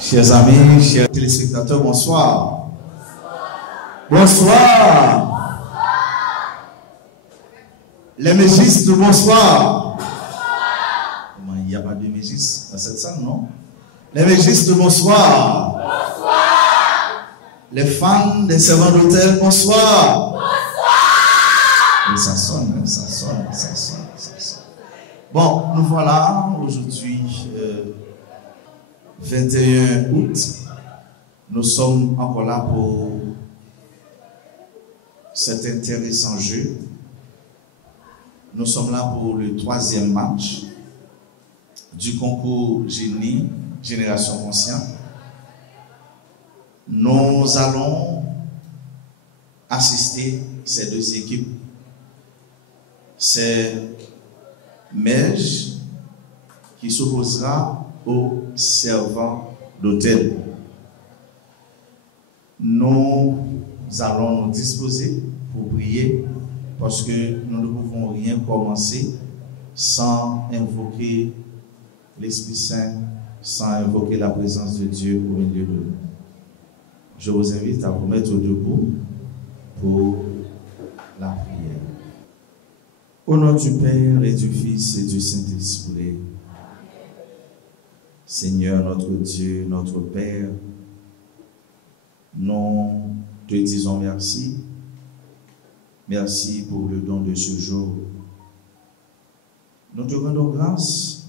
Chers amis, chers téléspectateurs, bonsoir. Bonsoir. Les mégistes, bonsoir. Il n'y a pas de mégistes dans cette salle, non? Les mégistes, bonsoir. Bonsoir. Les fans des servants d'autel, bonsoir. Bonsoir. Et ça sonne, ça sonne, ça sonne, ça sonne. Bon, nous voilà aujourd'hui 21 août. Nous sommes encore là pour cet intéressant jeu. Nous sommes là pour le 3e match du concours Génie, Génération Consciente. Nous allons assister ces deux équipes. C'est Mej qui s'opposera aux servants d'hôtel. Nous allons nous disposer pour prier parce que nous ne pouvons rien commencer sans invoquer l'Esprit Saint, sans invoquer la présence de Dieu au milieu de nous. Je vous invite à vous mettre debout pour la prière. Au nom du Père et du Fils et du Saint-Esprit, Seigneur notre Dieu, notre Père, nous te disons merci. Merci pour le don de ce jour. Nous te rendons grâce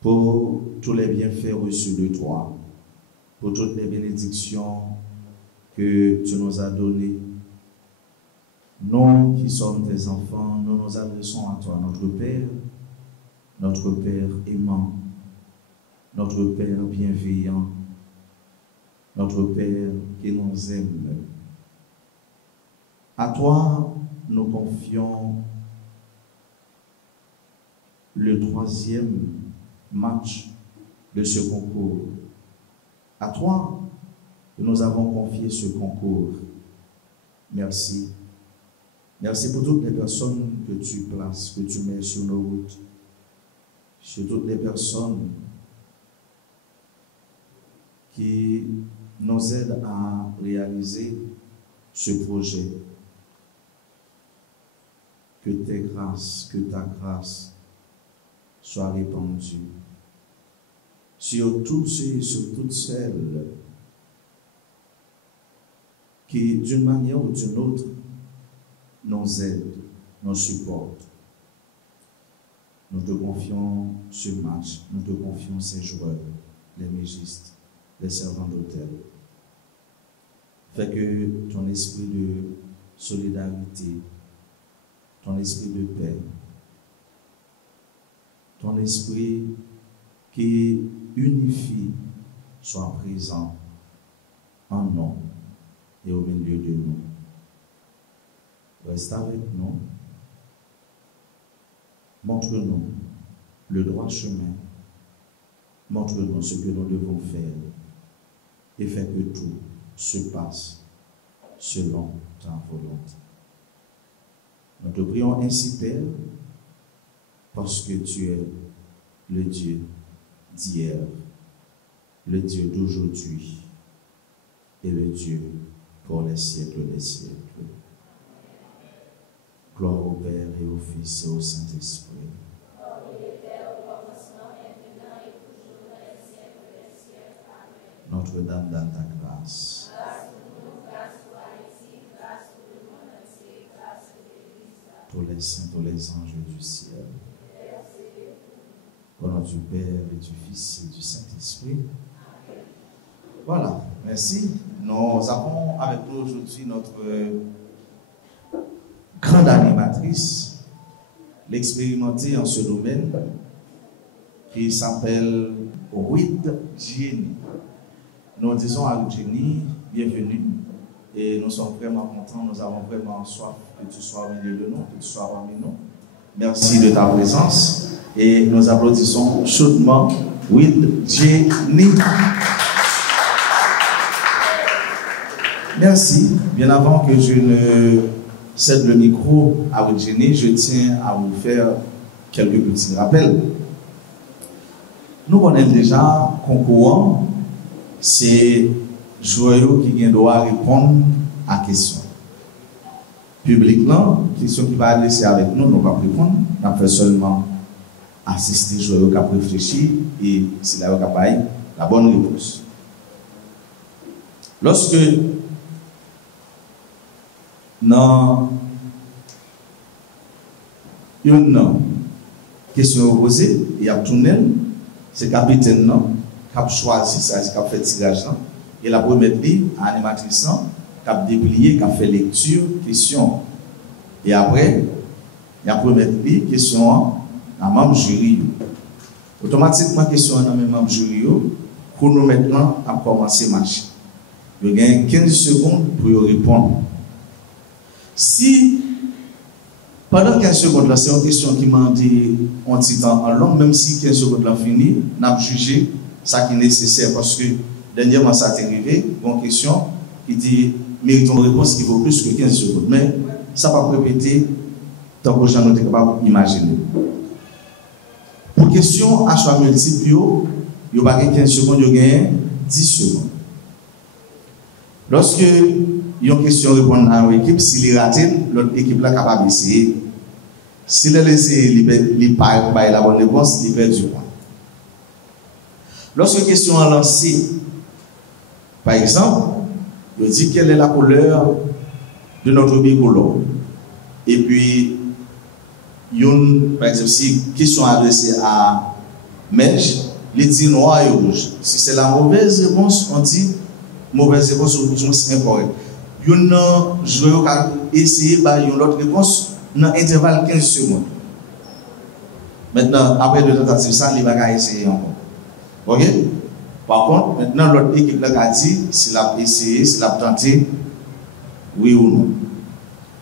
pour tous les bienfaits reçus de toi, pour toutes les bénédictions que tu nous as données. Nous qui sommes tes enfants, nous nous adressons à toi, notre Père aimant, notre Père bienveillant, notre Père qui nous aime. À toi, nous confions le 3e match de ce concours. À toi, nous avons confié ce concours. Merci. Merci pour toutes les personnes que tu places, que tu mets sur nos routes. Sur toutes les personnes qui nous aident à réaliser ce projet. Que tes grâces, que ta grâce soit répandue sur tous ceux et sur toutes celles qui, d'une manière ou d'une autre, nous aident, nous supportent. Nous te confions ce match, nous te confions ces joueurs, les mégistes, les servants d'autel. Fais que ton esprit de solidarité, ton esprit de paix, ton esprit qui unifie soit présent en nous et au milieu de nous. Reste avec nous. Montre-nous le droit chemin. Montre-nous ce que nous devons faire et fais que tout se passe selon ta volonté. Nous te prions ainsi, Père, parce que tu es le Dieu d'hier, le Dieu d'aujourd'hui et le Dieu pour les siècles des siècles. Gloire au Père et au Fils et au Saint-Esprit. Notre-Dame dans ta grâce. Tous les saints, tous les anges du ciel. Au nom du Père et du Fils et du Saint-Esprit. Voilà, merci. Nous avons avec nous aujourd'hui notre grande animatrice, l'expérimentée en ce domaine, qui s'appelle Ruth Jenny. Nous disons à Ruth Jenny, bienvenue. Et nous sommes vraiment contents, nous avons vraiment soif que tu sois au milieu de nous, que tu sois parmi nous. Merci de ta présence et nous applaudissons chaudement Ruth Jenny. Merci. Bien avant que je ne cède le micro à Ruth Jenny, je tiens à vous faire quelques petits rappels. Nous connaissons déjà concourant c'est joyeux qui vient doit répondre à la question. Publiquement, question qui va laisser avec nous, nous ne pouvons pas répondre. On fait seulement assister joyeux qui a réfléchi et c'est là où on a la bonne réponse. Lorsque dans une question posée, il y a tourné, c'est le capitaine qui a choisi ça, qui a fait tirage. Et la première livre, animatrice, qui a déplié, qui a fait lecture, question. Et après, il y a la première livre, question à membre jury. Automatiquement, question à membre jury, pour nous maintenant à commencer à marcher. Il y a 15 secondes pour répondre. Si pendant 15 secondes, c'est une question qui m'a dit en petit temps en long, même si 15 secondes là fini, on a jugé ça qui est nécessaire parce que dernièrement ça est arrivé, une question qui dit mérite une réponse qui vaut plus que 15 secondes. Mais ça va pas répéter tant que j'en ai capable d'imaginer. Pour question à choix multiple, il n'y a pas 15 secondes, il y a 10 secondes. Lorsque il y a une question répondre à une équipe, s'il est raté, l'autre équipe est capable d'essayer. S'il est laissé, il pas la bonne réponse, il perd du point. Lorsque la question est lancée, par exemple, il dit quelle est la couleur de notre bicolore. Et puis, par exemple, si la question est adressée à Mèche, il dit noir et rouge. Si c'est la mauvaise réponse, on dit mauvaise réponse ou réponse incorrecte. Je vais essayer une autre réponse dans l'intervalle 15 secondes. Maintenant, après deux tentatives, ça, il va essayer encore. Ok? Par contre, maintenant, l'autre équipe a dit s'il a essayé, s'il a tenté, oui ou non.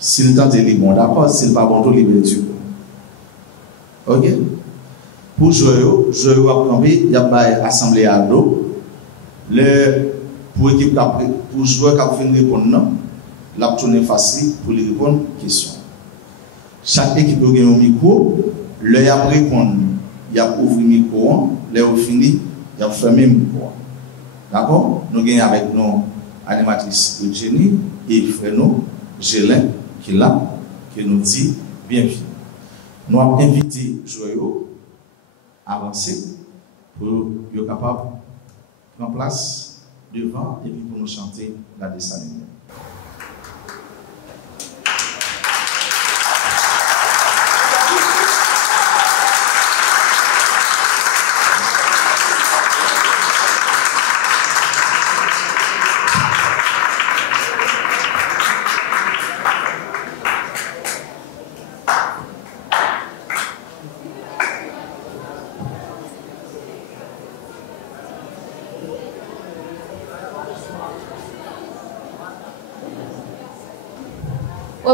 S'il tente, il est bon, d'accord? S'il n'est pas bon, il est perdu. Ok? Pour jouer, il y a assemblée à l'eau. Pour l'équipe pour jouer qui a fait répondre non, la tourner facile pour lui répondre question. Chaque équipe a un micro, il a répondre, il a ouvert le micro, il a fini, il a fermé le micro. D'accord? Nous avons avec nous animatrice Eugénie et Fréno, Gélin, qui est là, qui nous dit bienvenue. Nous avons invité Joyeux à avancer pour être capable de prendre place devant et puis pour nous chanter la descente.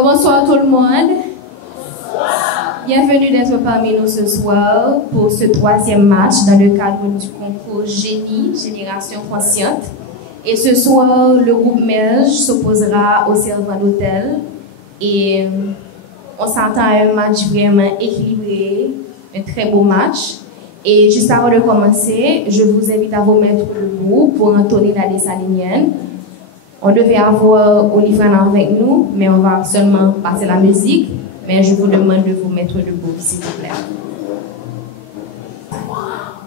Bonsoir tout le monde. Bienvenue d'être parmi nous ce soir pour ce troisième match dans le cadre du concours Génie, Génération Consciente. Et ce soir, le groupe Merge s'opposera au servant d'hôtel. Et on s'entend à un match vraiment équilibré, un très beau match. Et juste avant de commencer, je vous invite à vous mettre debout pour entonner la dessalinienne. On devait avoir Olivran avec nous, mais on va seulement passer la musique. Mais je vous demande de vous mettre debout, s'il vous plaît.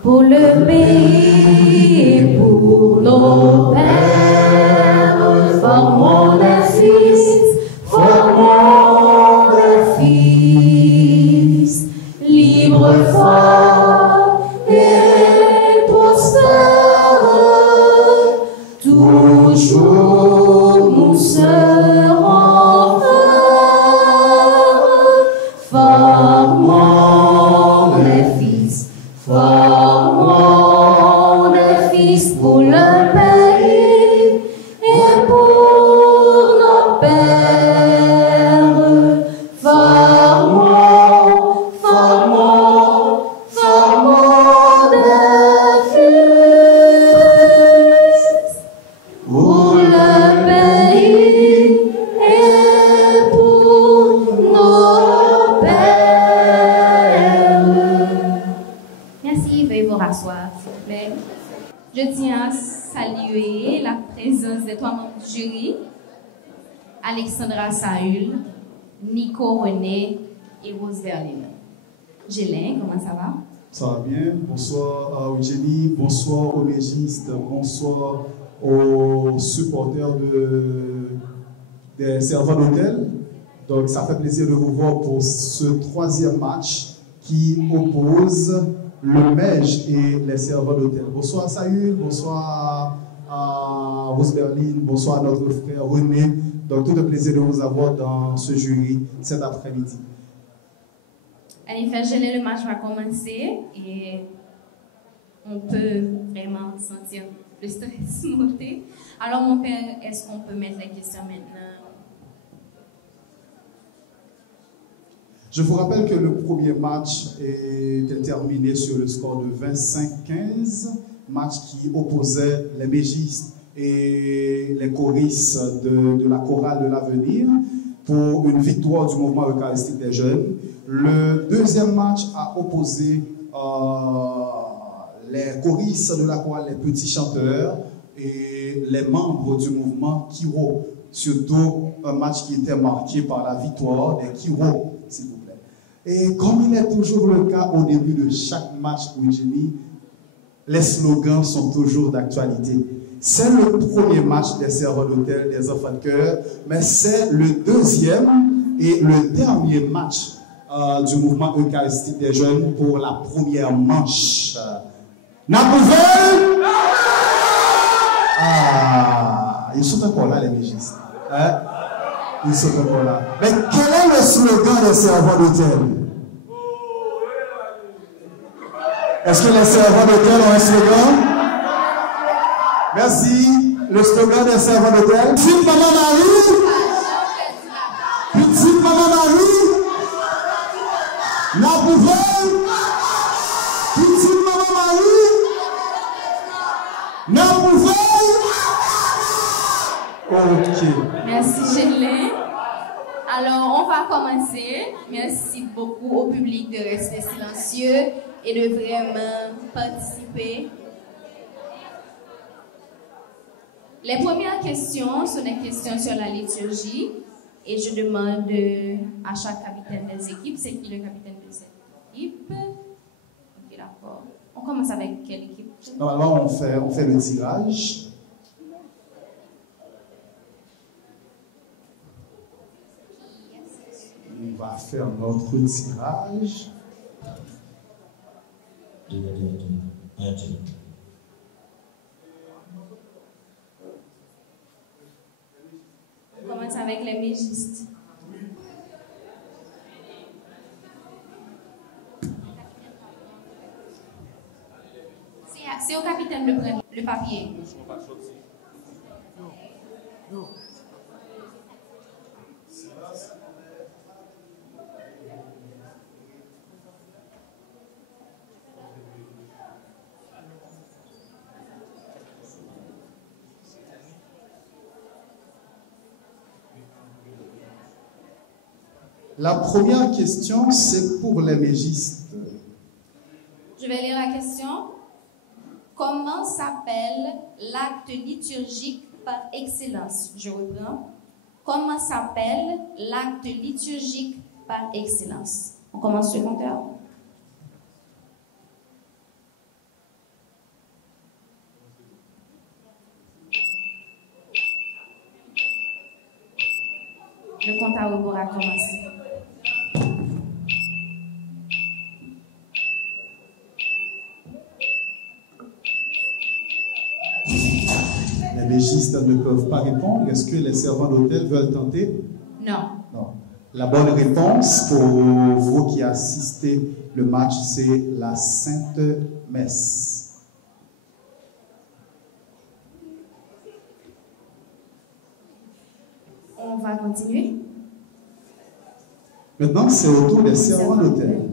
Pour le pays, pour nos pères, formons le Fils, formons le Fils, libre, fort et prospère, toujours. Nous serons frères, formons le Fils, formons le Fils pour le pays et pour nos pères. Formons le Fils pour le saluer la présence des 3 membres du jury, Alexandra Saül, Nico René et Rose Berlin. Gélin, comment ça va? Ça va bien. Bonsoir à Eugénie, bonsoir aux mégistes, bonsoir aux supporters des serveurs d'hôtel. Donc ça fait plaisir de vous voir pour ce 3e match qui oppose le MEJ et les serveurs d'hôtel. Bonsoir à Saül, bonsoir à Rose Berlin, bonsoir à notre frère René. Donc tout un plaisir de vous avoir dans ce jury cet après-midi. En effet, Gélin, le match va commencer et on peut vraiment sentir le stress monter. Alors mon père, est-ce qu'on peut mettre les questions maintenant? Je vous rappelle que le premier match était terminé sur le score de 25-15, match qui opposait les mégistes et les choristes de la chorale de l'avenir pour une victoire du mouvement eucharistique des jeunes. Le deuxième match a opposé les choristes de la chorale, les petits chanteurs et les membres du mouvement Kiro. Surtout un match qui était marqué par la victoire des Kiro, s'il vous plaît. Et comme il est toujours le cas au début de chaque match, Eugénie, les slogans sont toujours d'actualité. C'est le premier match des serveurs d'hôtel, des enfants de chœur, mais c'est le deuxième et le dernier match du mouvement eucharistique des jeunes pour la première manche. Napouvel! Ah, ils sont encore là, les mégistes. Hein? Ils sont encore là. Mais quel est le slogan des serveurs d'hôtel? Est-ce que les serveurs d'hôtel ont un slogan? Merci. Le slogan des serveurs d'hôtel. Petite maman Marie. Petite maman Marie. Napouvel. Petite maman Marie. Napouvel. Ok. Merci Gélin. Alors, on va commencer. Merci beaucoup au public de rester silencieux et de vraiment participer. Les premières questions sont des questions sur la liturgie et je demande à chaque capitaine des équipes, c'est qui le capitaine de cette équipe? Ok, d'accord. On commence avec quelle équipe? Normalement, on fait le tirage. On va faire notre tirage. On commence avec les mégistes. C'est au capitaine de prendre le papier. La première question, c'est pour les mégistes. Je vais lire la question. Comment s'appelle l'acte liturgique par excellence? Je reprends. Comment s'appelle l'acte liturgique par excellence? On commence sur le compteur. Le compte à rebours a commencé. Les mégistes ne peuvent pas répondre. Est-ce que les servants d'hôtel veulent tenter? Non. Non. La bonne réponse pour vous qui assistez le match, c'est la Sainte Messe. On va continuer. Maintenant, c'est au tour des servants d'hôtel.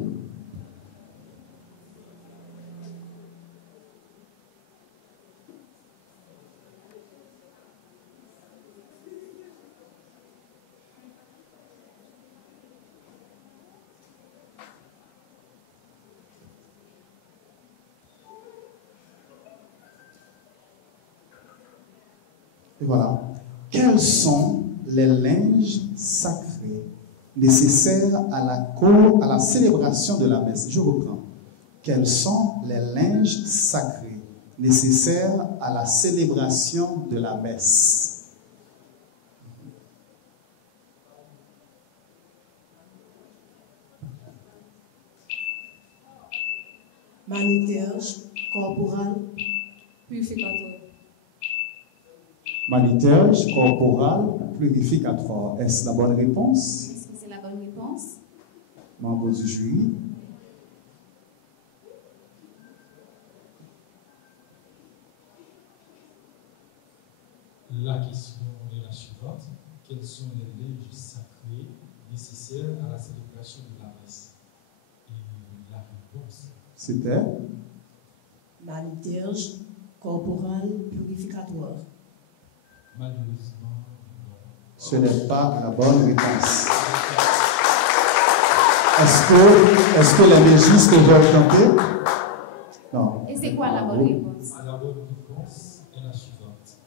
Et voilà. Quels sont les linges sacrés nécessaires à la célébration de la messe? Je reprends. Quels sont les linges sacrés nécessaires à la célébration de la messe? Maniterge, corporal, purificateur. Maniterge, corporal, purificatoire. Est-ce la bonne réponse? Est-ce que c'est la bonne réponse? Membre du jury. La question est la suivante. Quels sont les linges sacrés nécessaires à la célébration de la messe? Et la réponse, C'était maniterge, corporal, purificatoire. malheureusement, non. ce n'est pas la bonne réponse. Est-ce que les légistes veulent tenter? Non. Et c'est quoi la bonne réponse? La bonne réponse est la suivante.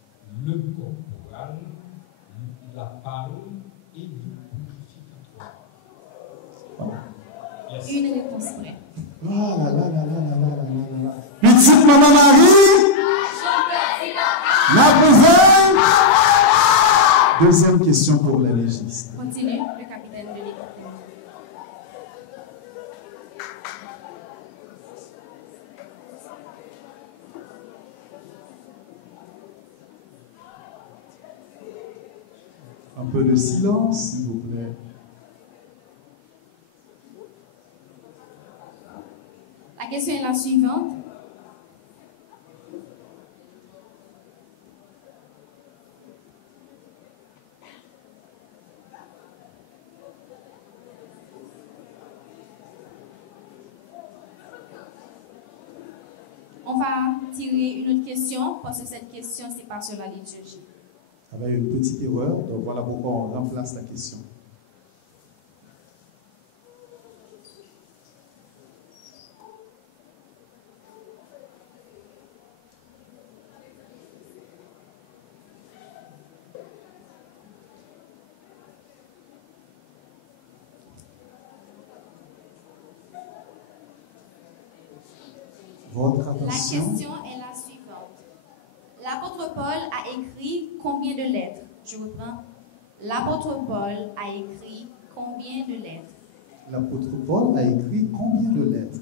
Le corporal, la parole et le purificatoire. Yes. Une réponse vraie. Ah là là là là là là là là. Petite maman Marie, la cousine. Deuxième question pour les légistes. Continue, le capitaine de l'équipe. Un peu de silence, s'il vous plaît. La question est la suivante. On va tirer une autre question parce que cette question, c'est pas sur la liturgie. Avec une petite erreur, donc voilà pourquoi on remplace la question. Votre La attention. question est la suivante. L'apôtre Paul a écrit combien de lettres? Je reprends. L'apôtre Paul a écrit combien de lettres? L'apôtre Paul a écrit combien de lettres?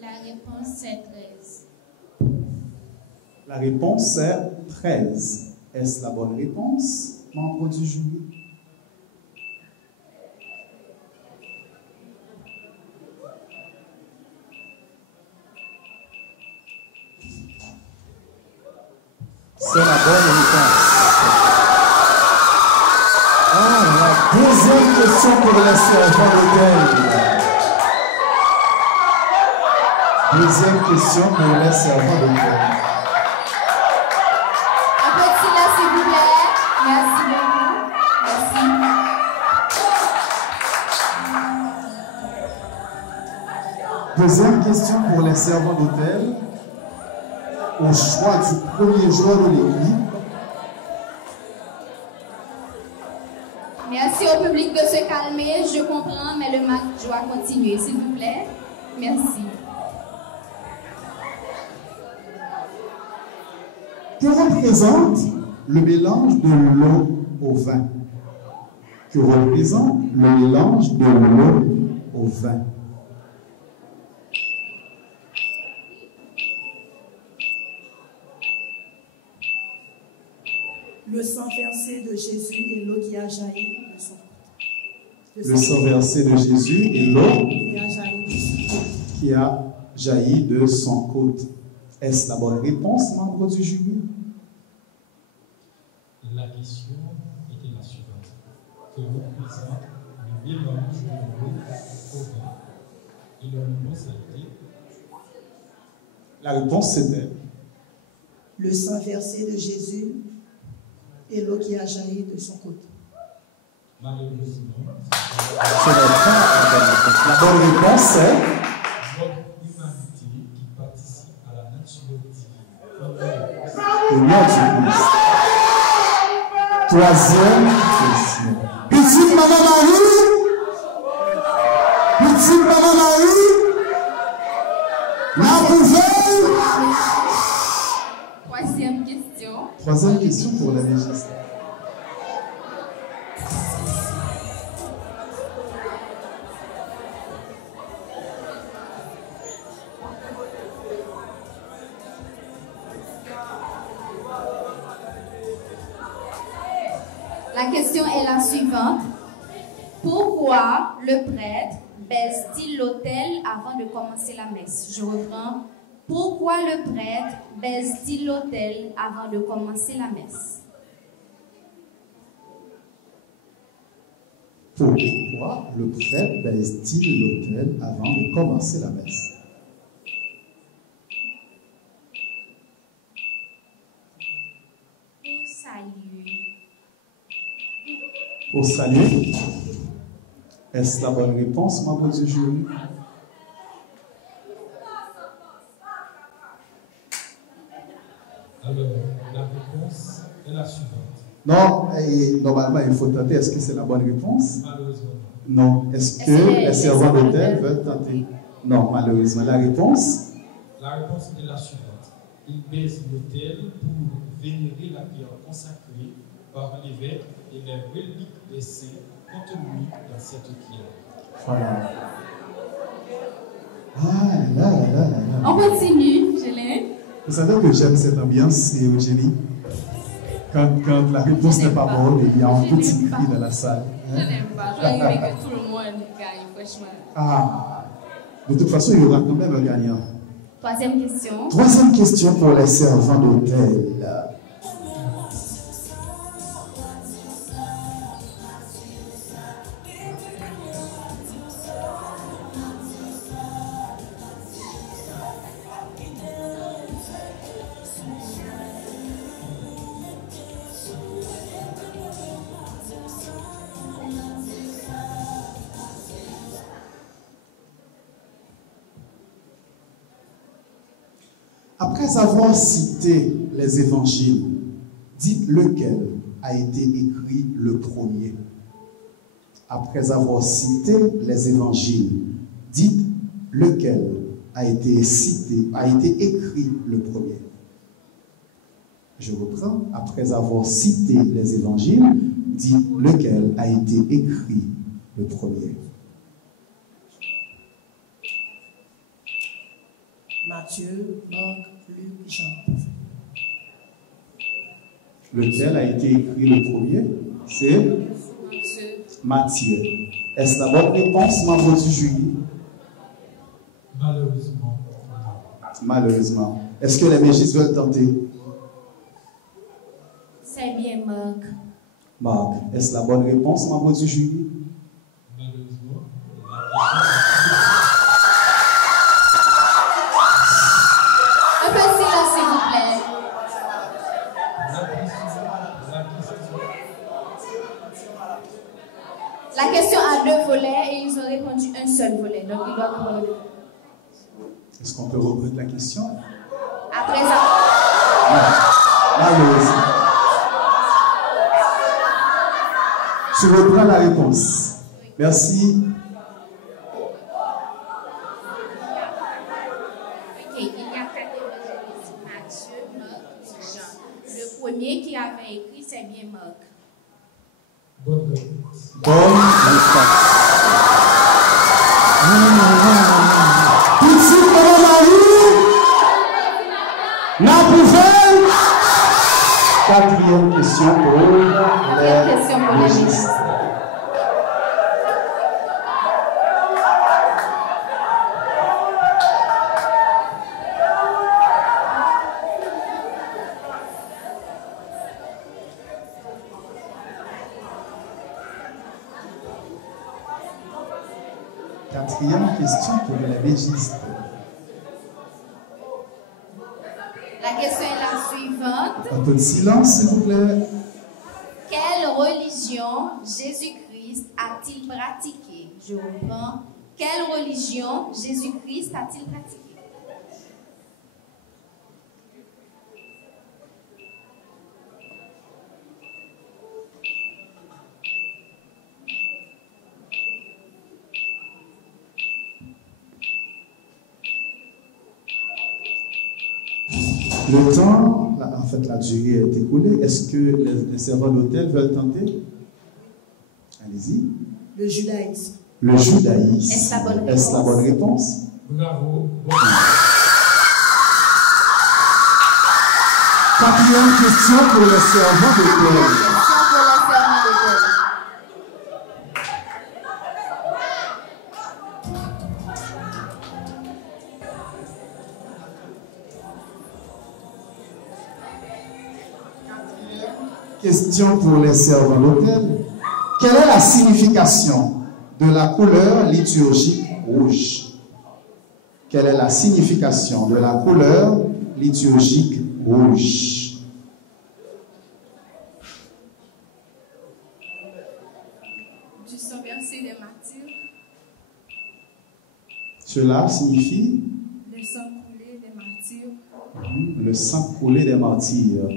La réponse est 13. La réponse est 13. Est-ce la bonne réponse, membre du jury? C'est la bonne réponse. Ah, la deuxième question pour les servants d'hôtel. Deuxième question pour les servants d'hôtel. Un peu de silence, s'il vous plaît. Merci beaucoup. Merci. Deuxième question pour les servants d'hôtel. Au choix du premier joueur de l'équipe. Merci au public de se calmer. Je comprends, mais le match doit continuer, s'il vous plaît. Merci. Que représente le mélange de l'eau au vin? Que représente le mélange de l'eau au vin? Le sang versé de Jésus et l'eau qui a jailli de son côte. Le sang versé de Jésus et l'eau qui a jailli de son côte. qui a jailli de son côte. Est-ce la bonne réponse, membre du jury? La question était la suivante. Que représente le mélange de l'eau au vin? Et la réponse a été La réponse c'était Le sang versé de Jésus et l'eau qui a jailli de son côte. malheureusement ce n'est pas la bonne réponse. La bonne réponse c'est notre humanité qui participe à la nature divine. Au nom du Christ. Troisième question. Petite maman Marie. Petite maman Marie. La pouvelle. Troisième question. Troisième question pour la légiste. La question est la suivante. Pourquoi le prêtre baise-t-il l'autel avant de commencer la messe? Je reprends. Pourquoi le prêtre baise-t-il l'autel avant de commencer la messe? Pourquoi le prêtre baise-t-il l'autel avant de commencer la messe? Pour saluer. Pour saluer. Est-ce la bonne réponse, membre du jury? Alors, la réponse est la suivante. Non, et normalement, il faut tenter. Est-ce que c'est la bonne réponse? Malheureusement. Non. Est-ce que les servants d'hôtel veulent tenter? Non, malheureusement. La réponse? La réponse est la suivante. Il baise l'autel pour vénérer la pierre consacrée par l'évêque et les reliques des saints contenues dans cette pierre. Voilà. Ah là là là là. On continue, Gélin. Vous savez que j'aime cette ambiance, Eugénie. Quand la réponse n'est pas bonne, il y a un petit cri dans la salle. Je n'aime pas. Je veux que tout le monde gagne, franchement. Ah. De toute façon, il y aura quand même un gagnant. Troisième question. Troisième question pour les servants d'hôtel. Après avoir cité les évangiles, dites lequel a été écrit le premier. Après avoir cité les évangiles, dites lequel a été écrit le premier. Je reprends. Après avoir cité les évangiles, dites lequel a été écrit le premier. Matthieu, Marc, Luc, Jean. Lequel a été écrit le premier? C'est Matthieu. Est-ce la bonne réponse, membre du jury? Malheureusement. Malheureusement. Est-ce que les mégistes veulent tenter? C'est bien, Marc. Marc. Est-ce la bonne réponse, membre du jury? Malheureusement. Un peu de silence, s'il vous plaît. La question a deux volets et ils ont répondu un seul volet. Donc, ils doivent répondre. Est-ce qu'on peut reprendre la question? Après ça. Malheureusement. Je reprends la réponse. Merci. Ok, il y a 4 évangélistes, Matthieu, Marc, Jean. Le premier qui avait écrit, c'est bien Marc. Bonne réponse. Bonne réponse. Petite maman Marie, la pouvelle. Quatrième question pour les légistes. Quatrième question pour les légistes. La question est la suivante. Un peu de silence, s'il vous plaît. Quelle religion Jésus-Christ a-t-il pratiquée? Je reprends. Quelle religion Jésus-Christ a-t-il pratiquée? Le temps, en fait, la durée est écoulée. Est-ce que les serveurs d'hôtel veulent tenter? Allez-y. Le judaïsme. Le judaïsme. Est-ce la bonne réponse? Bravo. Quatrième question pour les serveurs d'hôtel. Question pour les serveurs d'hôtel. Quelle est la signification de la couleur liturgique rouge? Quelle est la signification de la couleur liturgique rouge? Du sang versé des martyrs. Cela signifie Le sang coulé des martyrs. le sang coulé des martyrs.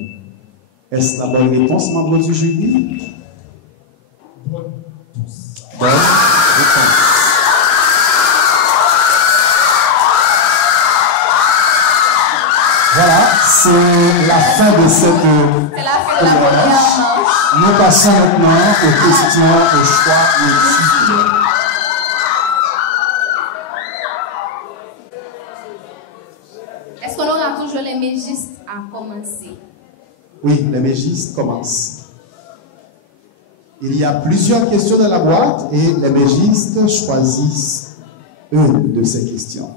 Est-ce la bonne réponse, membre du jury? Bonne réponse. Bonne réponse. Voilà, c'est la fin de cette C'est la fin de la première manche. Nous passons maintenant aux questions au choix multiple. Est-ce qu'on aura toujours les mégistes à commencer? Oui, les mégistes commencent. Il y a plusieurs questions dans la boîte et les mégistes choisissent une de ces questions.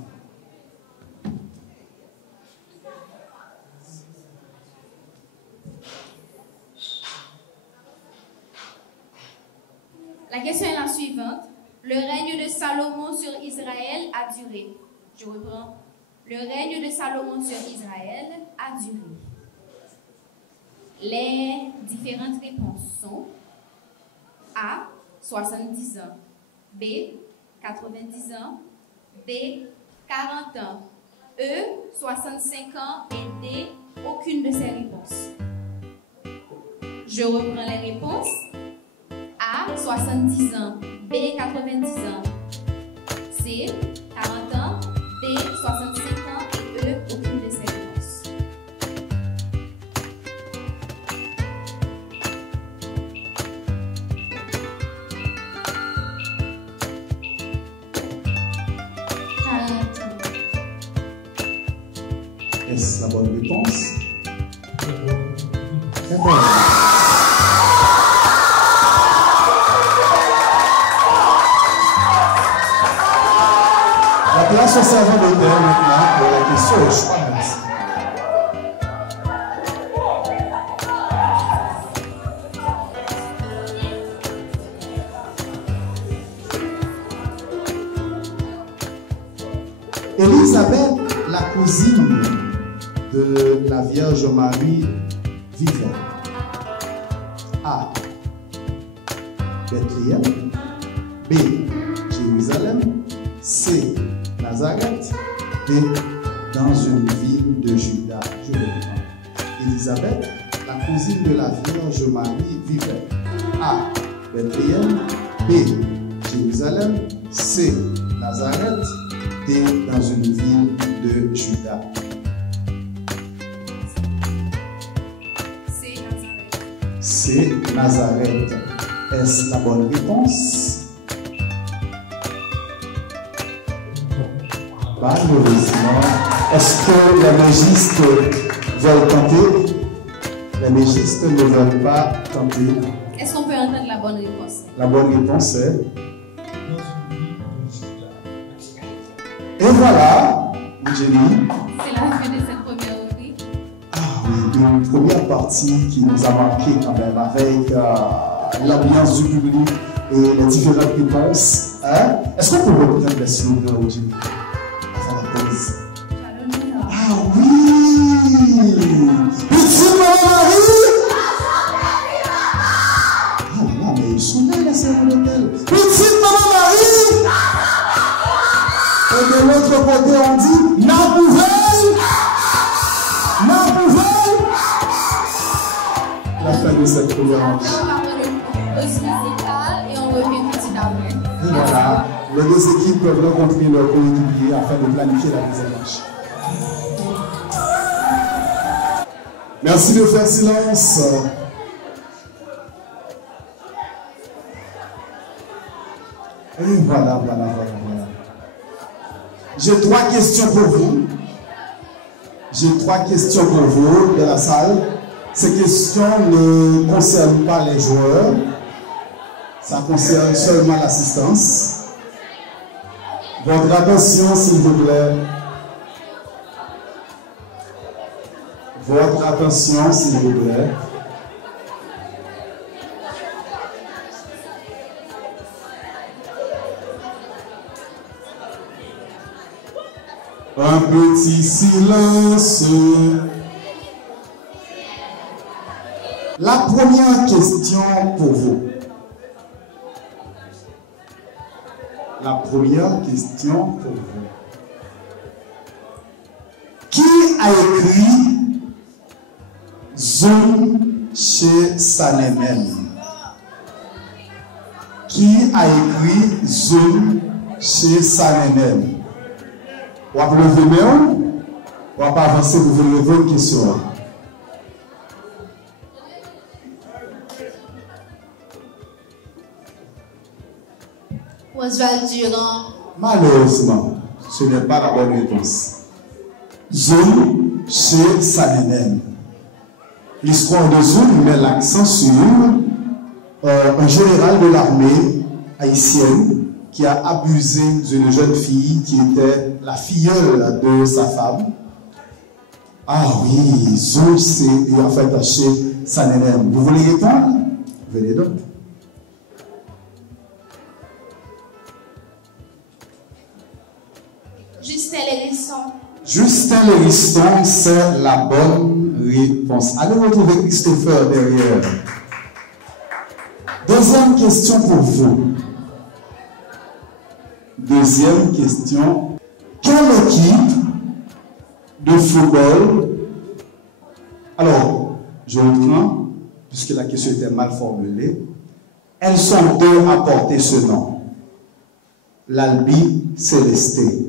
La question est la suivante. Le règne de Salomon sur Israël a duré. Je reprends. Le règne de Salomon sur Israël a duré. Les différentes réponses sont A, 70 ans, B, 90 ans, D, 40 ans, E, 65 ans et D, aucune de ces réponses. Je reprends les réponses. A, 70 ans, B, 90 ans, C, 40 ans, D, 65 ans et E, aucune de ces réponses. Est-ce la bonne réponse? Très bonne. Très bonne. La place au serveur d'hôtel maintenant pour la question au choix multiple. Élisabeth, la cousine de la Vierge Marie, vivait A. Bethléem, B. Jérusalem, C. Nazareth, D. Dans une ville de Juda. Je reprends. Élisabeth, la cousine de la Vierge Marie, vivait A. Bethléem, B. Jérusalem, C. Nazareth, D. Dans une ville de Juda. C'est Nazareth. C'est Nazareth. Est-ce la bonne réponse? Malheureusement. Est-ce que les mégistes veulent tenter? Les mégistes ne veulent pas tenter. Est-ce qu'on peut entendre la bonne réponse? La bonne réponse est... Dans une ville de Juda. Et voilà, Jenny. C'est la fin de cette première rubrique. Ah oui, une première partie qui nous a marqué quand même avec l'ambiance du public et les différentes réponses. Hein? Est-ce qu'on peut reprendre les slogans aujourd'hui avant la pause? Ah oui! Petit Marie! Ah là, mais ils sont là, les serveurs d'hôtel. Petite Maman Marie! Et de l'autre côté, on dit Ma pouvelle! Ma pouvelle! La fin de cette première manche. On va prendre une pause musicale et on revient tout de suite après. Et voilà, les deux équipes peuvent rencontrer leurs coéquipiers afin de planifier la deuxième manche. Merci de faire silence. Et voilà. J'ai 3 questions pour vous. J'ai 3 questions pour vous de la salle. Ces questions ne concernent pas les joueurs. Ça concerne seulement l'assistance. Votre attention, s'il vous plaît. Votre attention, s'il vous plaît. Un petit silence. La première question pour vous. La première question pour vous. Qui a écrit Zoom chez Sanemen? Qui a écrit Zoom chez Sanemen? Ou à lever main, ou à pas avancer pour vous lever une question. Oswald Durand. Malheureusement, ce n'est pas la bonne réponse. Zoom chez Sanemen. L'histoire de Zoom met l'accent sur un général de l'armée haïtienne qui a abusé d'une jeune fille qui était la filleule de sa femme. Ah oui, Zoom a fait tâcher Sanemen. Vous voulez répondre? Venez donc. Justin Lérisson. Justin Lérisson, c'est la bonne réponse. Allez retrouver Christopher derrière. Deuxième question pour vous. Deuxième question. Quelle équipe de football... Alors, je reprends, puisque la question était mal formulée. Elles sont 2 à porter ce nom. L'Albi Célesté.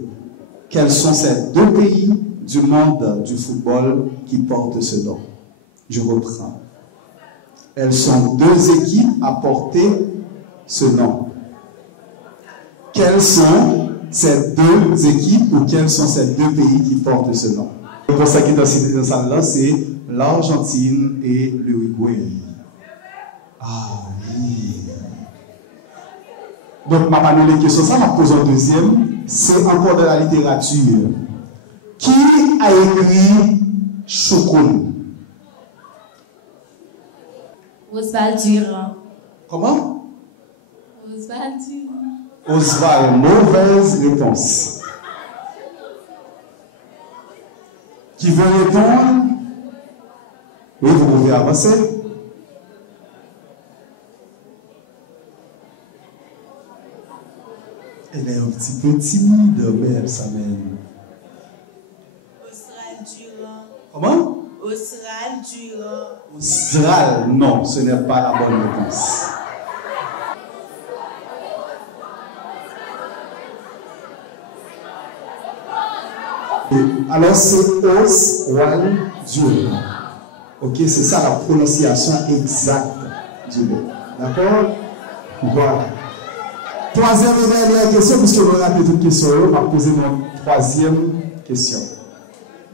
Quels sont ces 2 pays du monde du football qui portent ce nom? Je reprends. Elles sont 2 équipes à porter ce nom. Quelles sont ces 2 équipes ou quels sont ces 2 pays qui portent ce nom? Pour ça qui est dans cette salle-là, c'est l'Argentine et l'Uruguay. Ah oui. Donc, ma panel de questions, ça m'a posé en deuxième. C'est encore de la littérature. Qui a écrit Chocoun? Oswald Durand. Comment? Oswald Durand. Oswald, mauvaise réponse. Qui veut répondre? Oui, vous pouvez avancer. Elle est un petit peu timide, mais elle s'amène. Oswald Durand. Comment? Oswald Durand. Oswald, non, ce n'est pas la bonne réponse. Alors c'est Oswald Durand. Ok, c'est ça la prononciation exacte du mot. D'accord? Voilà. Troisième et dernière question, puisque vous avez toute question, on va poser mon troisième question.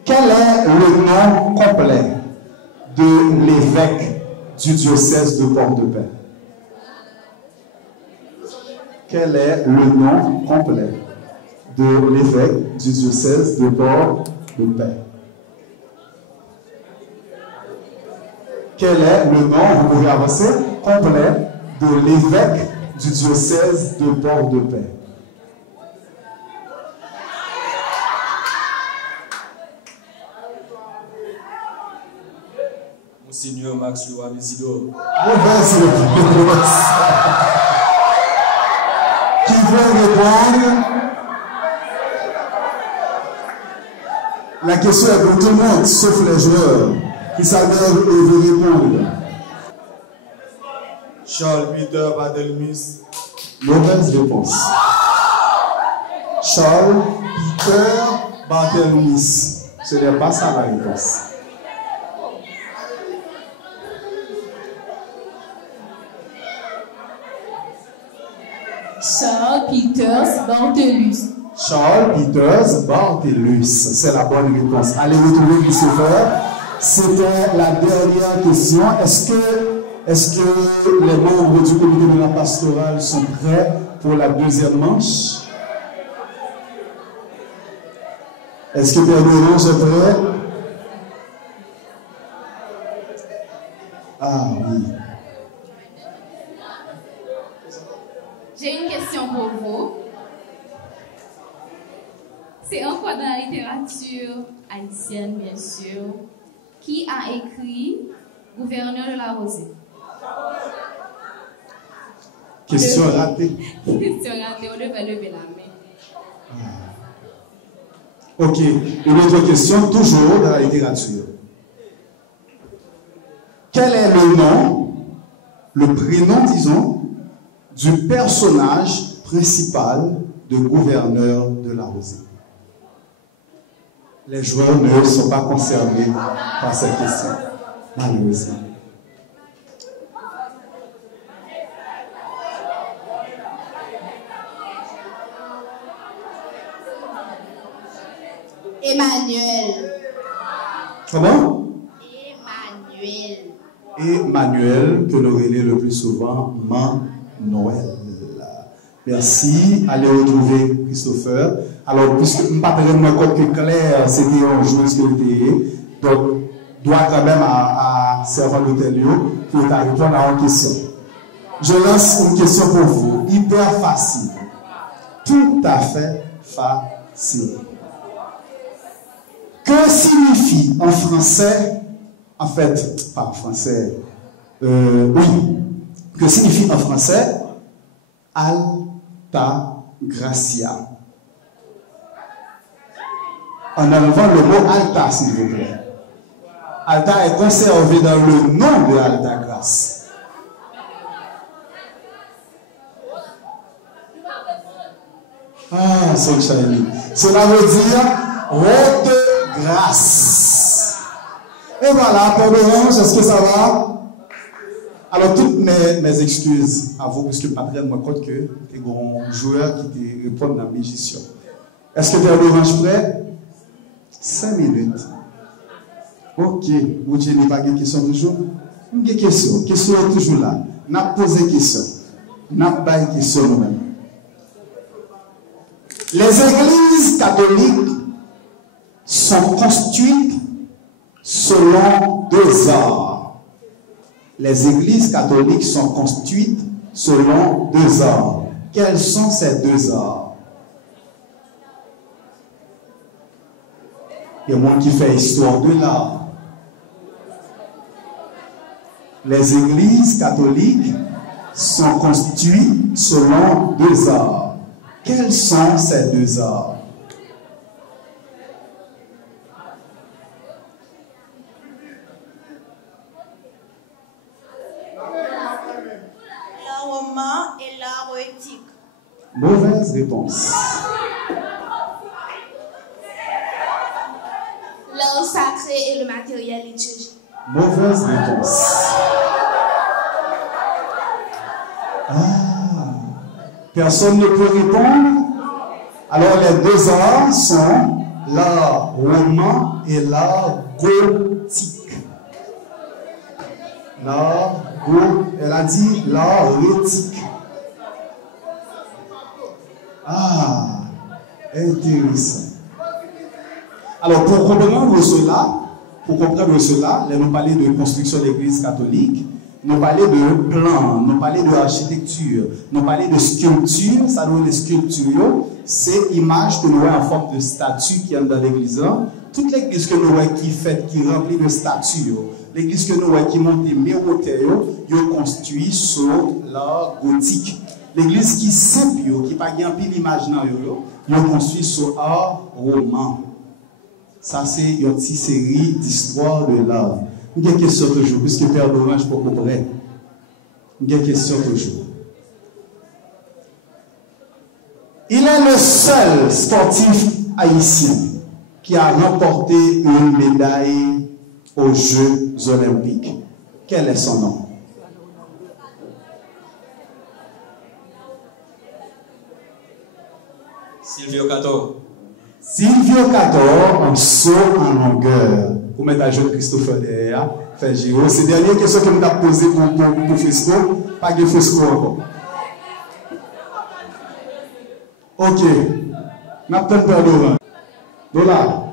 Quel est le nom complet de l'évêque du diocèse de Port-de-Paix? Quel est le nom complet de l'évêque du diocèse de Port-de-Paix? Quel est le nom, vous pouvez avancer, complet de l'évêque du diocèse de Port-de-Paix? Monseigneur Max Leroy Mésidor. Mauvaise réponse. Qui veut répondre? La question est pour tout le monde, sauf les joueurs, qui savent et veulent répondre. Charles Peter Barthelmis. Mauvaise réponse. Charles Peter Barthelmis. Ce n'est pas ça la réponse. Charles Peters Barthelus. Charles Peters Barthelus. C'est la bonne réponse. Allez retrouver Christopher. C'était la dernière question. Est-ce que les membres du comité de la pastorale sont prêts pour la deuxième manche? Est-ce que Père Orange est prêt? Ah oui. J'ai une question pour vous. C'est encore dans la littérature haïtienne, bien sûr. Qui a écrit Gouverneur de la Rosée? Question ratée. Question ratée, on devait lever la main. Ok, une autre question, toujours dans la littérature. Quel est le nom, le prénom, disons, du personnage principal de Gouverneur de la Rosée? Les joueurs ne sont pas concernés par cette question, malheureusement. Emmanuel. Comment? Emmanuel. Emmanuel, que nous relèvons le plus souvent, Noël. Merci. Allez retrouver Christopher. Alors, puisque je ne pas vraiment compte que Claire, c'était un jour ce que était, donc, doit quand même à servant l'hôtel pour répondre à une question. Je lance une question pour vous, hyper facile. Tout à fait facile. Que signifie en français, en fait, pas en français, oui, que signifie en français Alta Gracia? En enlevant le mot Alta, s'il vous plaît. Alta est conservé dans le nom de Alta Grace. Ah, Sunshine. Cela veut dire haute grâce. Et voilà, Père Orange, est-ce que ça va? Alors, toutes mes excuses à vous, parce que Patrick me compte que tu es un joueur qui te répond dans la médition. Est-ce que Père Orange prêt? 5 minutes. Ok, vous n'avez pas de questions toujours? Une question. Question est toujours là. N'a pas posé question. N'a pas de question nous-mêmes. Les églises catholiques sont construites selon 2 ordres. Les églises catholiques sont construites selon 2 ordres. Quels sont ces 2 ordres? Il y a moi qui fait histoire de l'art. Les églises catholiques sont construites selon 2 ordres. Quels sont ces 2 ordres? L'art roman et l'art éthique. Mauvaise réponse. L'art sacré et le matériel liturgique. Mauvaise réponse. Personne ne peut répondre. Alors les 2 arts sont l'art roman et l'art gothique. Elle a dit l'art éthique. Ah, intéressant. Alors pour comprendre cela, nous parler de construction de l'église catholique, nous parler de plan, nous parler de architecture, nous parler de sculpture. Ça nous les sculptures, c'est image que nous voyons en forme de statue qui est dans l'église. Toute l'église que nous voyons qui fait, qui remplit de statues, l'église que nous voyons qui monte des hôtels, ils construit sur l'art gothique. L'église qui est simple, qui n'a pas de pile image, ils construit sur l'art roman. Ça, c'est une petite série d'histoires de l'art. Il y a une question toujours, puisque Père Orange pour comprendre. Il y a une question toujours. Il est le seul sportif haïtien qui a remporté une médaille aux Jeux Olympiques. Quel est son nom? Silvio Cato. Silvio Cato, en saut en longueur. Pour mettre à jeune Christopher derrière, fait Giro. C'est la dernière question que nous avons posée pour Frisco. Pas de Frisco encore. Ok. Napton Père d'Orange. Là.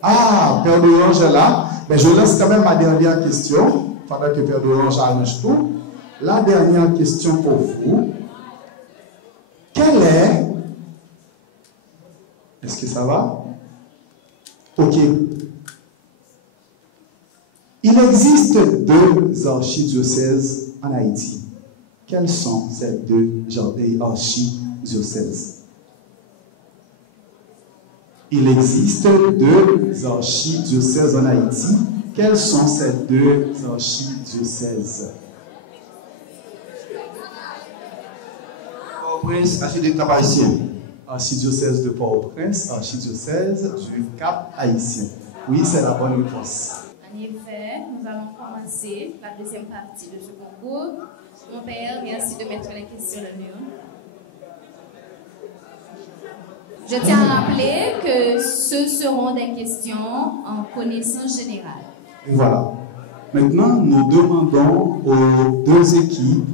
Ah, Père d'Orange est là. Mais je laisse quand même ma dernière question, pendant que Père d'Orange arrange tout. La dernière question pour vous. Quelle est... Est-ce que ça va? Ok. Il existe deux archidiocèses en Haïti. Quels sont ces deux archidiocèses? Il existe deux archidiocèses en Haïti. Quels sont ces deux archidiocèses? Port-au-Prince, archidiocèse haïtien. Archidiocèse de Port-au-Prince, archidiocèse du Cap haïtien. Oui, c'est la bonne réponse. En effet, nous allons commencer la deuxième partie de ce concours. Mon père, merci de mettre les questions dans le mur. Je tiens à rappeler que ce seront des questions en connaissance générale. Et voilà. Maintenant, nous demandons aux deux équipes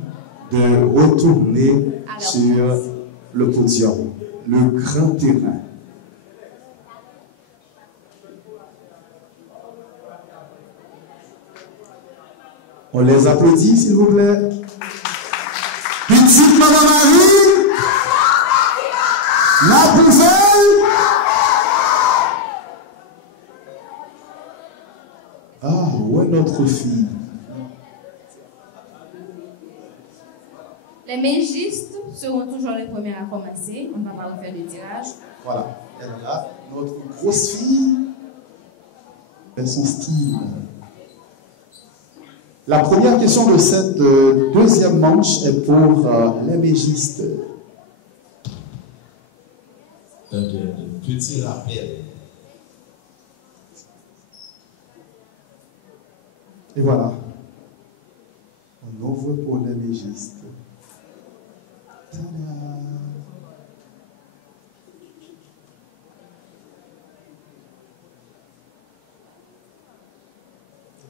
de retourner sur le podium, le grand terrain. On les applaudit, s'il vous plaît. Petite Maman Marie, la poubelle. Ah, où est notre fille? Les mégistes seront toujours les premiers à commencer. On ne va pas refaire de tirage. Voilà, elle est là. Notre grosse fille, elle son style. La première question de cette deuxième manche est pour les mégistes. De petits rappels. Et voilà. On ouvre pour les mégistes. Tada!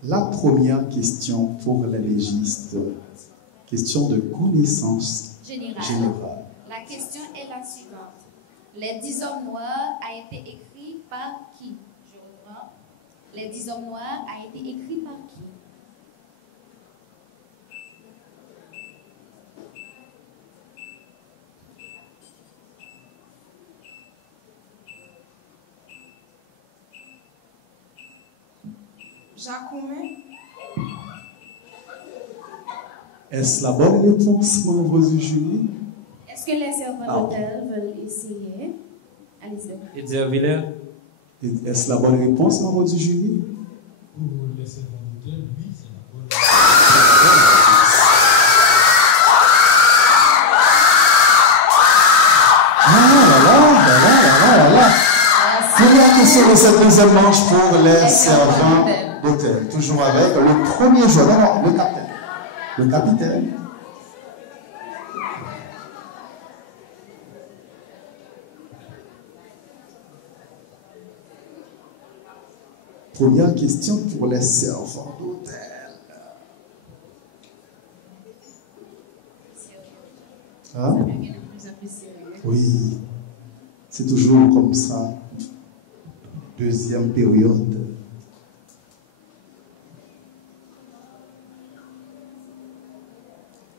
La première question pour les légistes, question de connaissance générale. La question est la suivante. Les 10 hommes noirs a été écrit par qui? Je reprends. Les 10 hommes noirs a été écrit par qui? Jacomet. Est-ce la bonne réponse, membres du jury? Est-ce que les servants d'hôtel veulent essayer? Allez-y. Edzer Villers. Est-ce la bonne réponse, membres du jury? Pour les servants d'hôtel, oui, c'est la bonne. Première question de cette deuxième manche pour les servants d'hôtel. Toujours avec le premier joueur. Non, le capitaine. Le capitaine. Première question pour les servants d'hôtel. Hein? Oui, c'est toujours comme ça. Deuxième période.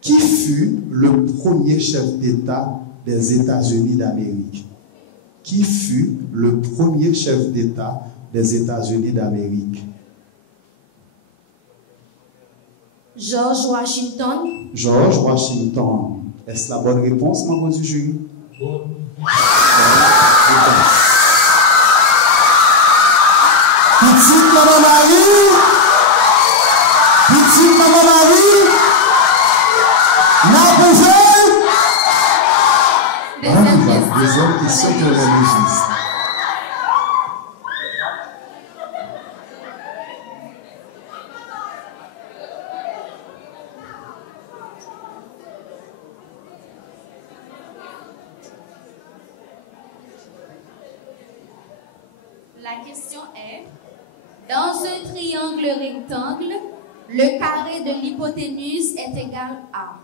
Qui fut le premier chef d'État des États-Unis d'Amérique? Qui fut le premier chef d'État des États-Unis d'Amérique? George Washington. George Washington. Est-ce la bonne réponse, membre du jury? Bonne. Petite Maman Marie! Petite Maman Marie! La poubelle! Deuxième question pour les légistes. La question est, dans un triangle rectangle, le carré de l'hypoténuse est égal à.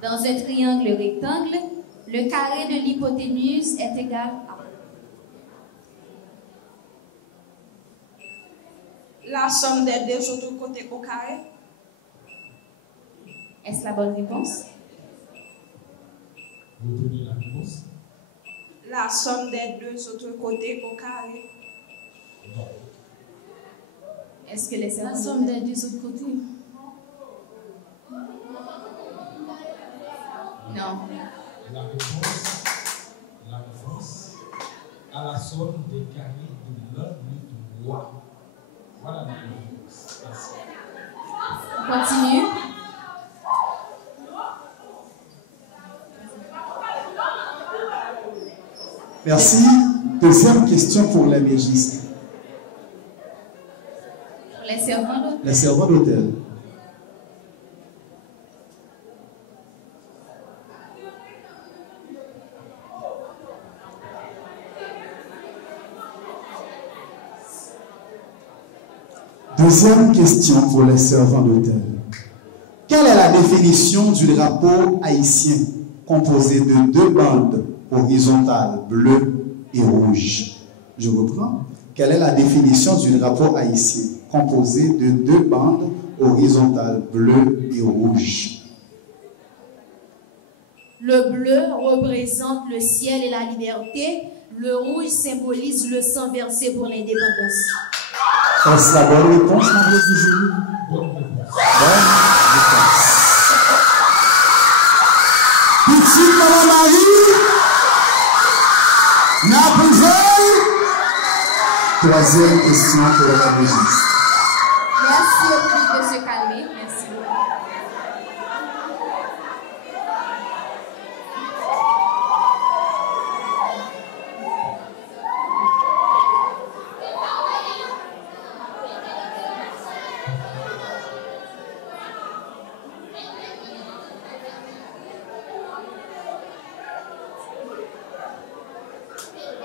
Dans un triangle rectangle, le carré de l'hypoténuse est égal à. La somme des deux autres côtés au carré. Est-ce la bonne réponse? Vous prenez la réponse? La somme des deux autres côtés au carré. Non. Est-ce que les servants La somme des deux autres côtés. Non. La réponse à la somme des carrés de l'un des droits. Voilà la réponse. Merci. Continue. Merci. Deuxième question pour les mégistes. Pour les servants d'hôtel. Les servants d'hôtel. Deuxième question pour les servants d'hôtel. Quelle est la définition du drapeau haïtien composé de deux bandes horizontales bleues et rouges? Je reprends. Quelle est la définition du drapeau haïtien composé de deux bandes horizontales bleues et rouges? Le bleu représente le ciel et la liberté. Le rouge symbolise le sang versé pour l'indépendance. Est-ce la bonne réponse, Marie du Julie? Bonne réponse. Bonne réponse. Petite Maman Marie, Napouzel. Troisième question pour la musique. Merci au public de se calmer. Merci beaucoup.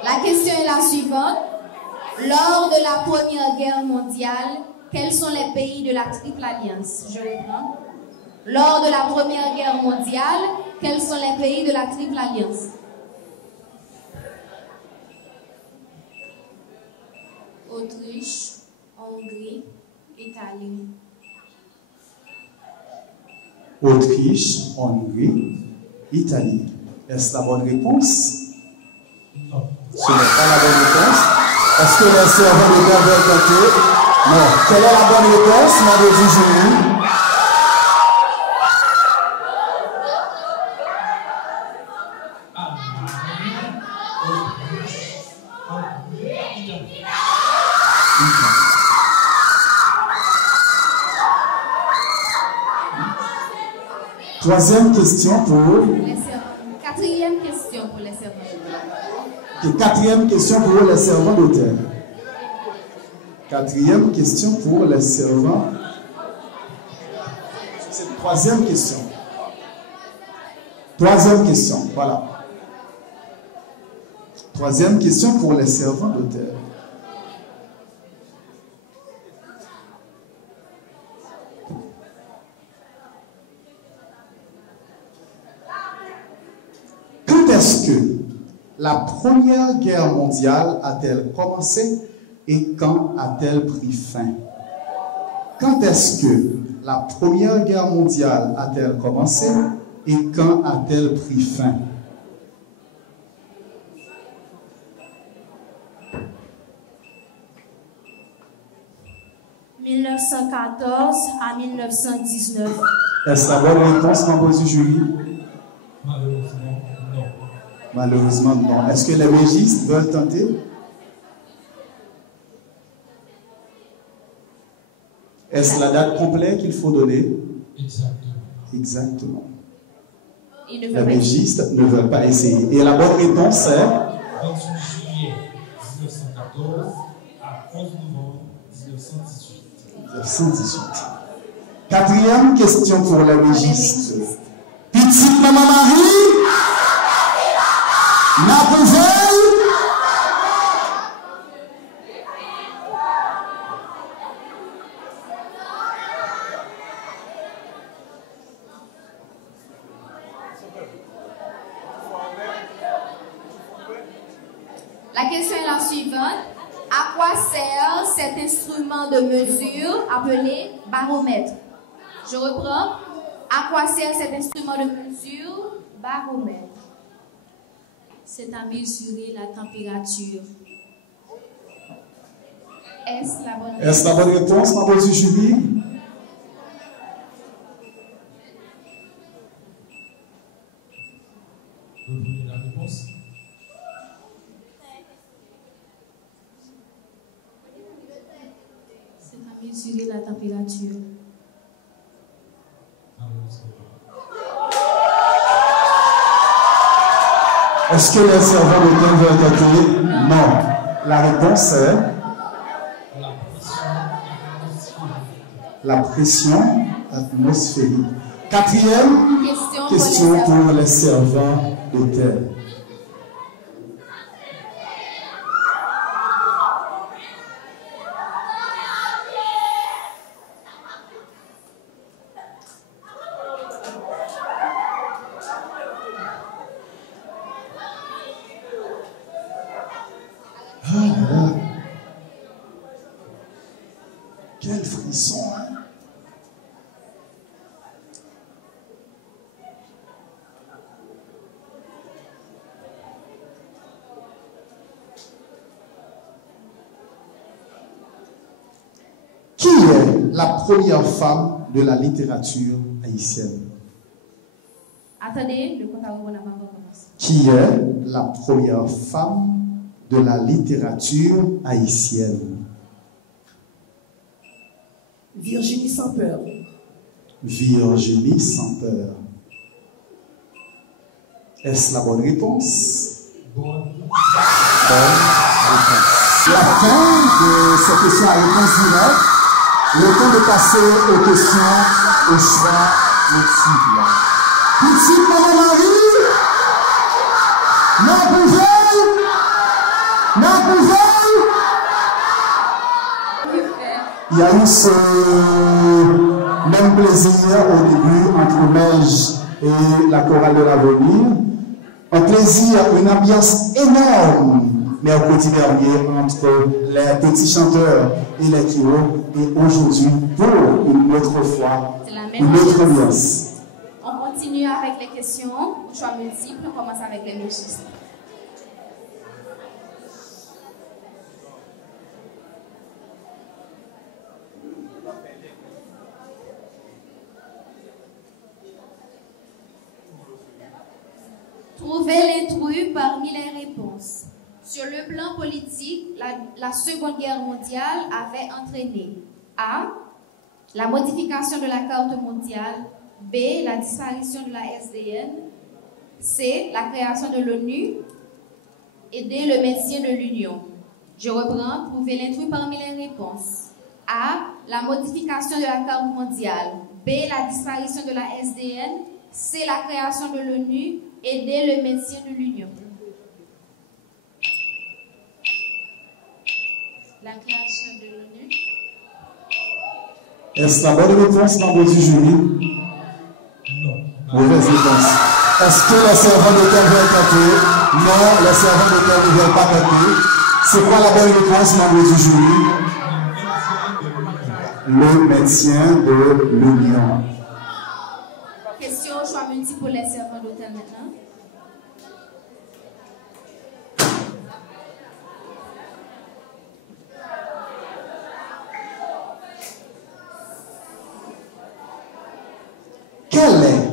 La question est la suivante. Lors de la Première Guerre mondiale, quels sont les pays de la Triple Alliance? Je reprends. Lors de la Première Guerre mondiale, quels sont les pays de la Triple Alliance? Autriche, Hongrie, Italie. Autriche, Hongrie, Italie. Est-ce la bonne réponse? Non. Ce n'est pas la bonne réponse. Est-ce que les servants de guerre veulent tenter? Non. Quelle est la bonne réponse, Marie du Julie? Troisième question pour... Les servants. Quatrième question pour les servants. Et quatrième question pour les servants d'hôtel. Quatrième question pour les servants. C'est troisième question. Troisième question, voilà. Troisième question pour les servants d'hôtel. Quand est-ce que la Première Guerre mondiale a-t-elle commencé et quand a-t-elle pris fin? Quand est-ce que la Première Guerre mondiale a-t-elle commencé et quand a-t-elle pris fin? « 1914 à 1919. » Est-ce la bonne réponse, Mambosi Julie? Malheureusement, non. Malheureusement, non. Est-ce que les mégistes veulent tenter? Est-ce la date complète qu'il faut donner? Exactement. Exactement. Ils ne Les veulent pas. mégistes ne veulent pas essayer. Et la bonne réponse est? 28 juillet 1914 à 11 novembre 1918. 1918. Quatrième question pour les mégistes. Petite Maman Marie, Napouzel. La question est la suivante. À quoi sert cet instrument de mesure appelé baromètre? Je reprends. À quoi sert cet instrument de mesure? Baromètre. C'est à mesurer la température. Est-ce la bonne réponse? Est-ce la bonne réponse, mademoiselle Julie? Vous voulez la réponse? C'est à mesurer la température. Est-ce que les servants de terre veulent tenter? Non. La réponse est la pression atmosphérique. Quatrième question pour les servants de terre. Quel frisson, hein? Qui est la première femme de la littérature haïtienne? Attendez, le compte à rebours n'a pas encore commencé. Qui est la première femme de la littérature haïtienne? Virginie Sans-Peur. Virginie Sans-Peur. Est-ce la bonne réponse? Bonne. Bonne réponse. La fin de cette question à réponse directe. Le temps de passer aux questions au choix multiple. Petite Madame Marie, non pouvez, non pouvez. Il y a eu ce même plaisir au début entre Meige et la chorale de l'avenir. Un plaisir, une ambiance énorme, mercredi dernier, entre les petits chanteurs et les kiros. Et aujourd'hui, pour une autre fois, une autre ambiance. On continue avec les questions, choix multiples. On commence avec les musiciens. Trouvez l'intrus parmi les réponses. Sur le plan politique, la Seconde Guerre mondiale avait entraîné A. La modification de la carte mondiale. B. La disparition de la SDN. C. La création de l'ONU. Et D. Le maintien de l'Union. Je reprends. Trouvez l'intrus parmi les réponses. A. La modification de la carte mondiale. B. La disparition de la SDN. C. La création de l'ONU. Et D. Le maintien de l'Union. La création de l'ONU. Est-ce la bonne réponse, mademoiselle Julie? Non. Mauvaise réponse. Est-ce que les servants de terre veulent tenter? Non, les servants de terre ne veulent pas tenter. C'est quoi la bonne réponse, mademoiselle Julie? Le maintien de l'union. Question choix multiple pour les servants d'hôtel maintenant. Quel est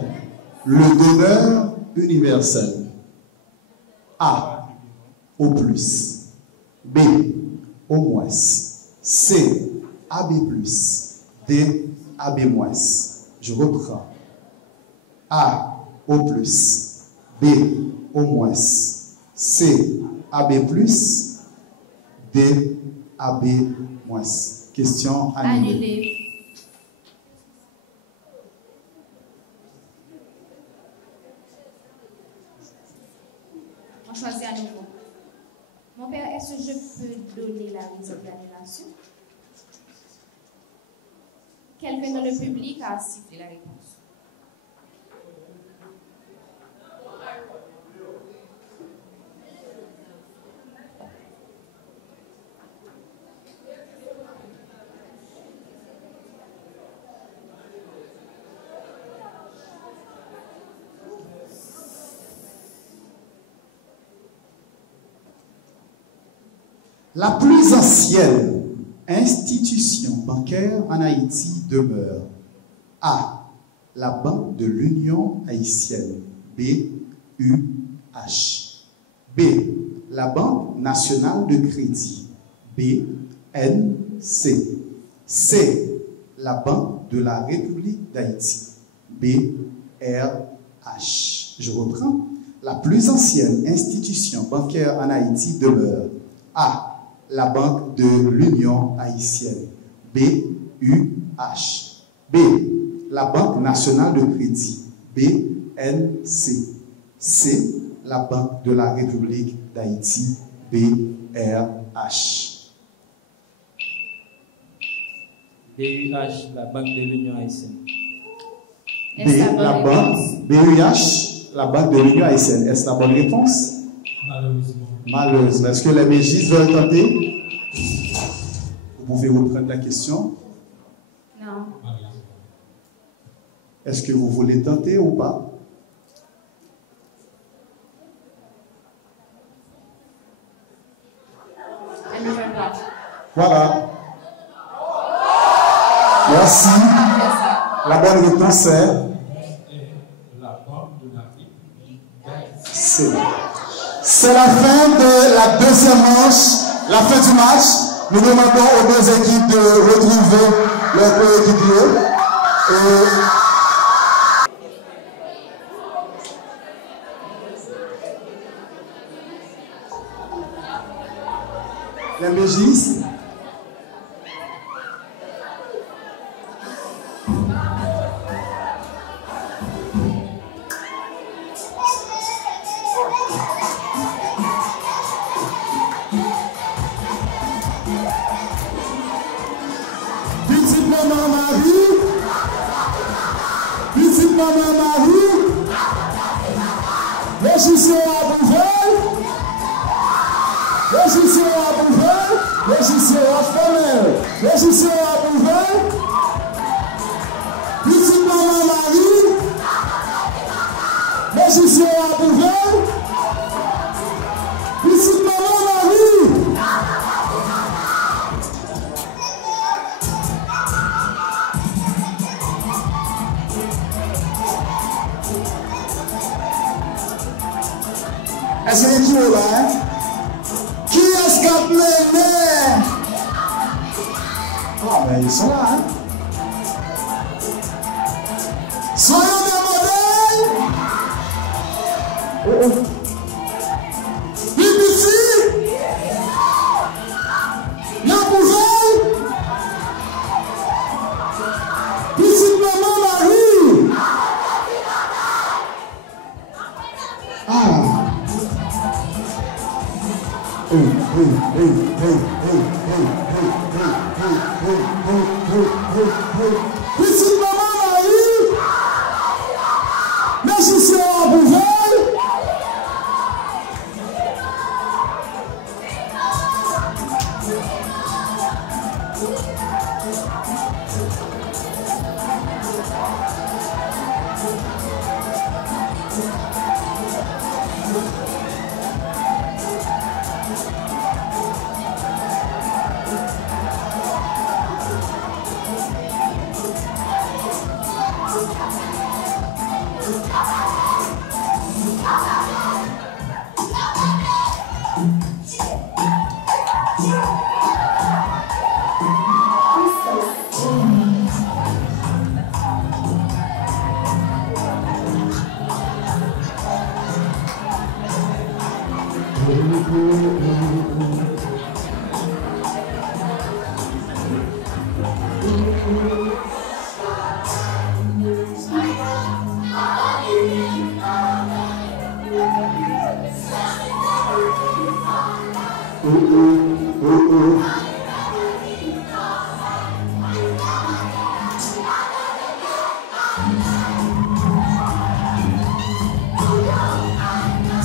le donneur universel? A. Au plus. B. Au moins. C. AB plus. D. AB moins. Je reprends. A. Au plus. B. Au moins. C. AB plus. D. AB moins. Question annulée. Annulé. On choisit à nouveau. Mon père, est-ce que je peux donner la raison de l'annulation? Quelqu'un dans le public a sifflé la réponse. La plus ancienne institution bancaire en Haïti demeure A. La Banque de l'Union haïtienne. B. UH. B. La Banque nationale de crédit. B. NC. C. La Banque de la République d'Haïti. B. RH. Je reprends. La plus ancienne institution bancaire en Haïti demeure A. La Banque de l'Union haïtienne. B. UH. B. La Banque nationale de crédit. B. NC. C. La Banque de la République d'Haïti. B. RH. BUH, la Banque de l'Union haïtienne. B. La Banque BUH, la Banque de l'Union haïtienne. Est-ce la bonne réponse? Malheureusement. Malheureusement. Est-ce que les mégistes veulent tenter? Vous pouvez reprendre la question. Non. Est-ce que vous voulez tenter ou pas? Elle ne veut pas. Voilà. Merci. La bonne réponse est La Banque de la République d'Haïti. C. C'est la fin de la deuxième manche, la fin du match. Nous demandons aux deux équipes de retrouver leurs coéquipiers. Les mégistes. Petite maman Marie. Petite maman Marie. Régisseur à Bouvel. Régisseur à Bouvel. Régisseur à Femelle. Régisseur à Bouvel. Petite maman Marie. Régisseur à Bouvel. Petite maman Marie. Est-ce qu'il y a qui est là, hein? Qui est-ce qui a pleuré? Ah, ben ils sont là, hein? Soyons des modèles! Oh, oh. BBC! La Bouvel! Petite maman Marie! Ah! Petite maman Marie, magicien à Bouvel.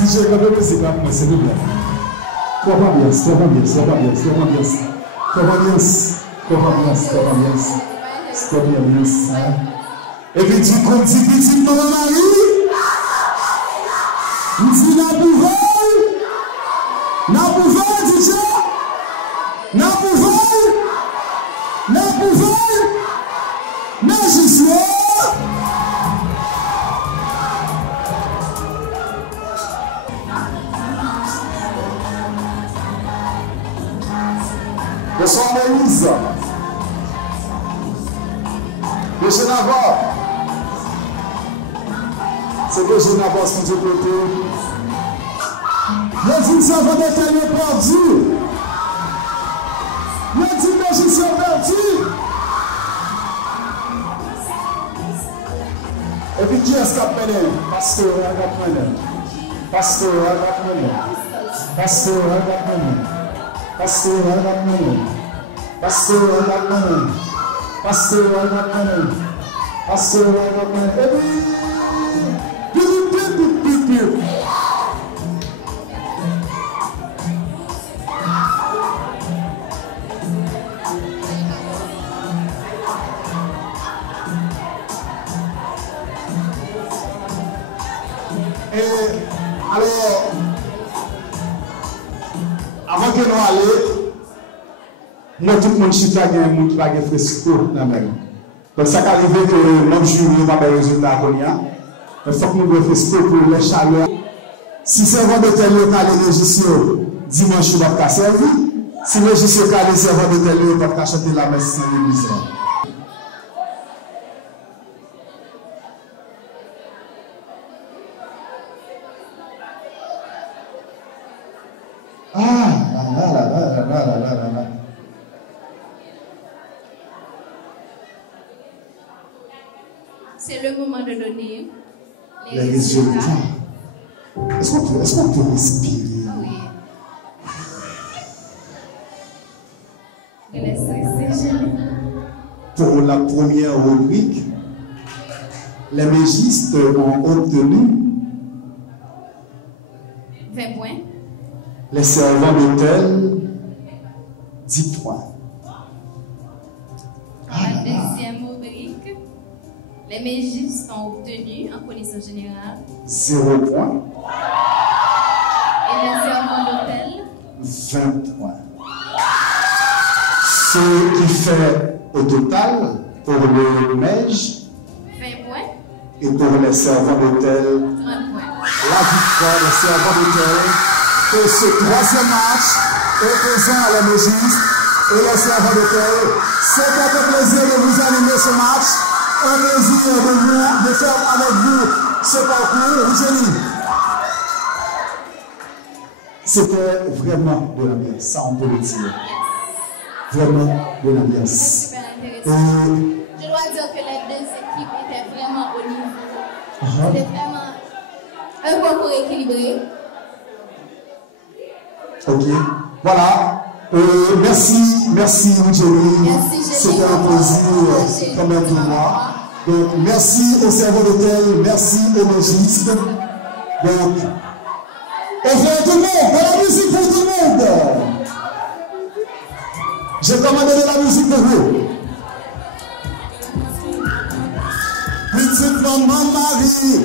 DJ, quand même, c'est pas moi, s'il vous plaît. Trop ambiance, trop ambiance, trop ambiance, trop ambiance. Trop ambiance, trop ambiance, trop ambiance. Trop ambiance, hein. Et puis, tu comptes, dis petite maman Marie. Dis la Bouvel, DJ. C'est que je n'avance pas du côté. Le dit servant d'Éternel est perdu. Le dit magicien perdu. Et puis qui est-ce qui a mené? Pasteur, il a mené. Pasteur, il a mené. Pasteur, il a mené. Pasteur, il a mené. Pasteur, il a mené. Pasteur, il a mené. Pasteur, il a mené. Et puis, alors, avant que nous allions, moi tout le monde chita un monde qui va fresco dans la même. Donc ça arrive que même jour nous pas de résultat qu'on y a. Il faut que nous devons fresco pour les chaleurs. Si servant de tel local l'énergie dimanche va pas servir, si l'énergie calé servant de tel local pas chanter la messe dans l'église. C'est le moment de donner les résultats. Est-ce qu'on peut respirer? Oui. Pour la première rubrique, les mégistes ont obtenu 20 points. Les servants d'hôtel, 10 points. La deuxième rubrique, les mégistes ont obtenu en connaissance générale 0 points. Et les servants d'hôtel 20 points. Ce qui fait au total pour le mège 20 points et pour les servants d'hôtel 30 points. La victoire des servants d'hôtel pour ce troisième match opposant à la mégistes et les servants d'hôtel. C'est un plaisir de vous animer ce match. Un plaisir de faire avec vous ce parcours. Eugénie, c'était vraiment de l'ambiance, ça on peut le dire. Vraiment de l'ambiance. Super intéressant. Je dois dire que les deux équipes étaient vraiment au niveau. C'était vraiment un concours équilibré. Ok, voilà. Merci Eugénie. C'était un plaisir quand même pour moi. Donc merci aux servants d'hôtel, merci aux mégistes. Donc, on fait tout le monde, de la musique pour tout le monde. J'ai commandé de la musique pour vous. Petite maman Marie.